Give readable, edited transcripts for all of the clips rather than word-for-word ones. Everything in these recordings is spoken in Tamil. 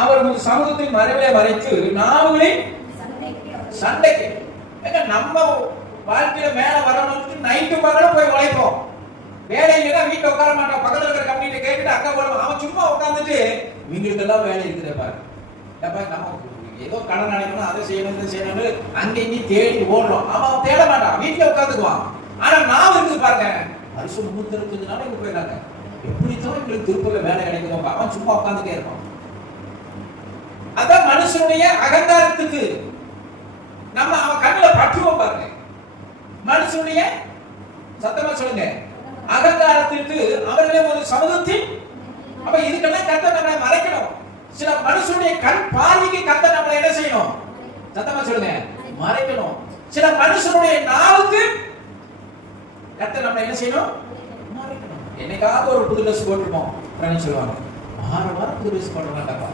அவர் சமூகத்தின் மறைவிலே மறைத்து நாவுகளின் சண்டைக்கு நம்ம வாழ்க்கையில மேல வரணும்னு நைட்டு பகலும் போய் உழைப்போம். வேலையில வீட்டுல உட்கார மாட்டோம். பக்கத்துல இருக்கிற கம்பெனிட்ட கேட்டுட்டு அக்கா போடுவோம். அவன் சும்மா உட்காந்துட்டு இவங்களுக்கு எல்லாம் வேலை இருக்குது பாரு. நம்ம ஏதோ கடன் அடைக்கணும், அதை செய்யணும், இதை செய்யணும், அங்க இங்கேயும் தேடி ஓடுறோம். அவன் தேட மாட்டான், வீட்டுல உட்காந்துக்குவான். ஆனா நான் இருக்குது பாருங்க, வருஷம் 365 நாள் இங்க போயிடறாங்க. எப்படித்தான் இவங்களுக்கு திருப்பூர்ல வேலை கிடைக்குதோ, அவன் சும்மா உட்காந்துட்டே இருப்பான். அதான் மனுஷனுடைய அகங்காரத்துக்கு நம்ம அவன் கண்ணுல பற்றுவோம் பாருங்க. மனுஷனுடைய சத்தமா சொல்லுங்க, அகங்காரத்திற்கு அவர்களே ஒரு சமூகத்தில். அப்ப இதுக்கெல்லாம் கர்த்தர் நம்மளை மறைக்கணும். சில மனுஷனுடைய கண் பார்வைக்கு கர்த்தர் நம்மளை என்ன செய்யணும்? சத்தமா சொல்லுங்க, மறைக்கணும். சில மனுஷனுடைய நாவுக்கு கர்த்தர் நம்மளை என்ன செய்யணும்? மறைக்கணும். என்னைக்காவது ஒரு புது ட்ரெஸ் போட்டுருப்போம், ஃப்ரெண்ட்ஸ் சொல்லுவாங்க, 6 வாரம் புது ட்ரெஸ் போட்டுருக்காங்கப்பா.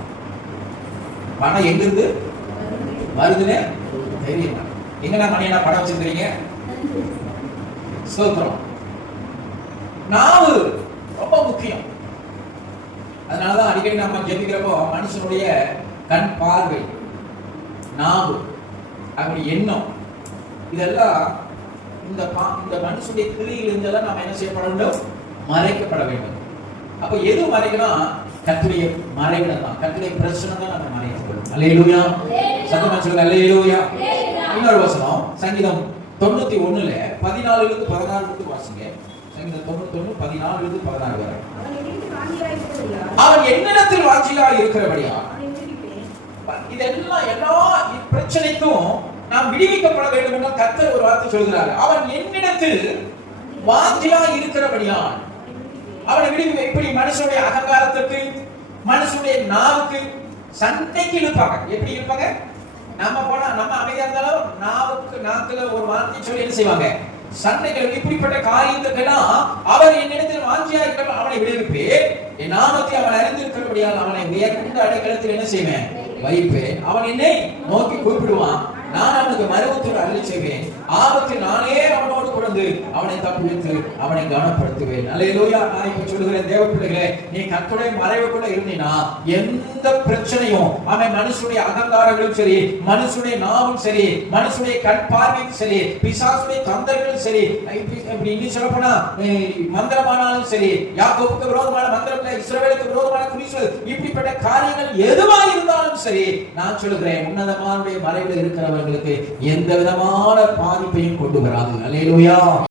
பணம் எங்க இருந்து வருதுன்னு தெரியல. எங்கடா மணியா பணம் வச்சிருக்கீங்க? ஸ்தோத்திரம். நாவு ரொம்ப முக்கியம். அதனாலதான் அடிக்கடி நம்ம ஜெபிக்கிறப்போ மனுஷனுடைய கண் பார்வை, நாவு, அப்படி எண்ணம், இதெல்லாம் இந்த மனுஷனுடைய கிரியிலிருந்து எல்லாம் நம்ம என்ன செய்யப்பட வேண்டும்? மறைக்கப்பட வேண்டும். அப்ப எது மறைக்கணும்? கர்த்தருடைய மறைவிடம் தான், கர்த்தருடைய பிரச்சனை தான் நம்ம மறைக்கப்படும். அல்லேலூயா. சத்தமா சொல்லுங்க, அல்லேலூயா. இன்னொரு வசனம் சங்கீதம் 91 14 16 வாசிங்க. சங்கீதம் 91 14 16 வரை. அவன் என்னிடத்தில் வாஞ்சியாய் இருக்கிறபடியா இதெல்லாம் எல்லா பிரச்சனைக்கும் நாம் விடுவிக்கப்பட வேண்டும் என்று கர்த்தர் ஒரு வார்த்தை சொல்கிறார். அவன் என்னிடத்தில் வாஞ்சியாய் இருக்கிறபடியா அவனை விடுவி. எப்படி மனுஷனுடைய அகங்காரத்துக்கு, மனுஷனுடைய நாவுக்கு சண்டைக்கு இருப்பாங்க. எப்படி இருப்பாங்க? நம்ம போனா நம்ம அமைதியா இருந்தாலும் நாக்குல ஒரு வார்த்தை சொல்லி என்ன செய்வாங்க? சண்டைகள். இப்படிப்பட்ட காரியத்துக்கெல்லாம் அவர் என்னிடத்தில் வாஞ்சியா இருக்கிற அவனை விடுவிப்பேன். என் நாமத்தை அவன் அறிந்திருக்கிறபடியால் அவனை உயர்ந்த அடைக்கலத்தில் என்ன செய்வேன்? வைப்பேன். அவன் என்னை நோக்கி கூப்பிடுவான், நான் அவனுக்கு மறுபடியும் அருளி செய்வேன். ஆபத்தில் நானே அவனோடு கொண்டு அவனை தப்புவித்து அவனை கனப்படுத்துவேன். அல்லேலூயா. நான் இப்ப சொல்லுகிறேன், தேவ பிள்ளைகளே, நீ கர்த்தருடைய மறைவுக்குள்ள இருந்தீனா எந்த பிரச்சனையும், அவன் மனுஷனுடைய அகங்காரங்களும் சரி, மனுஷனுடைய நாவும் சரி, மனுஷனுடைய கண் பார்வையும் சரி, பிசாசுடைய தந்திரங்களும் சரி, இப்படி இன்னும் சொல்ல போனா மந்திரமானாலும் சரி, யாக்கோபுக்கு விரோதமான மந்திரம், இஸ்ரவேலுக்கு விரோதமான குறிச்சொல், இப்படிப்பட்ட காரியங்கள் எதுவாக இருந்தாலும் சரி, நான் சொல்லுகிறேன், உன்னதமானுடைய மறைவில் இருக்கிறவர்களுக்கு எந்த விதமான பாதிப்பையும் கொண்டு வராது. அல்லேலூயா.